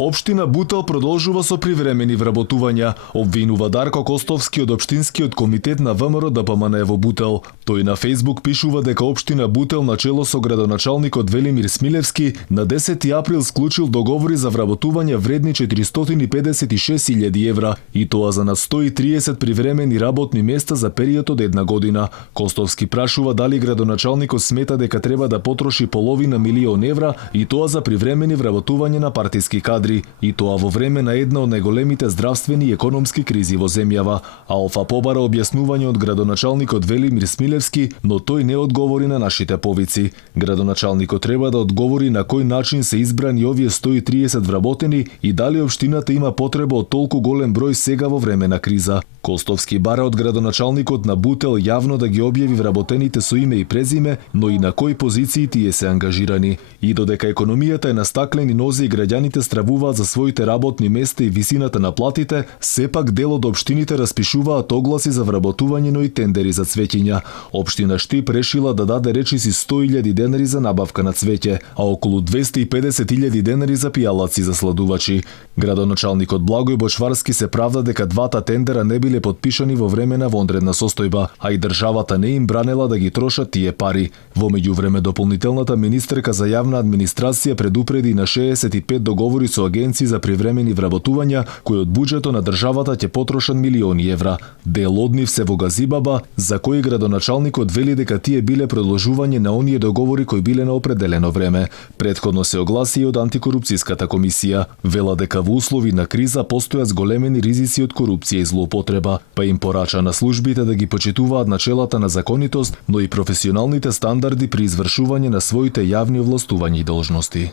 Општина Бутел продолжува со привремени вработувања, обвинува Дарко Костовски од Општинскиот комитет на ВМРО ДПМН во Бутел. Тој на Фејсбук пишува дека Општина Бутел на чело со градоначалникот Велимир Смилевски на 10 април склучил договори за вработување вредни 456.000 евра и тоа за над 130 привремени работни места за период од една година. Костовски прашува дали градоначалникот смета дека треба да потроши половина милион евра и тоа за привремени вработување на партиски кадри, и тоа во време на една од најголемите здравствени и економски кризи во земјава. Алфа побара објаснување од градоначалникот Велимир Смилевски, но тој не одговори на нашите повици. Градоначалникот треба да одговори на кој начин се избрани овие 130 вработени и дали општината има потреба од толку голем број сега во време на криза. Костовски бара од градоначалникот на Бутел јавно да ги објави вработените со име и презиме, но и на кои позиции тие се ангажирани. И додека економијата е на стаклени нозе и граѓаните стравуваат за своите работни места и висината на платите, сепак дел од општините распишуваат огласи за вработување, но и тендери за цвеќиња. Општина Штип решила да даде речиси 100.000 денари за набавка на цвеќе, а околу 250.000 денари за пијалаци за сладувачи. Градоначалникот Благој Бочварски се правда дека двата тендера не биле подпишани во време на вонредна состојба, а и државата не им бранела да ги трошат тие пари. Во меѓувреме дополнителната министерка за јавна администрација предупреди на 65 договори со агенции за привремени вработувања кои од буџетот на државата ќе потрошат милиони евра. Дел од нив се во Газибаба, за кои градоначалникот вели дека тие биле продолжување на оние договори кои биле на определено време. Претходно се огласи и од антикорупцијската комисија. Вела дека во услови на криза постојат зголемени ризици од корупција и злоупотреба, па им порача на службите да ги почитуваат начелата на законитост, но и професионалните стандарди при извршување на своите јавни овластувања и должности.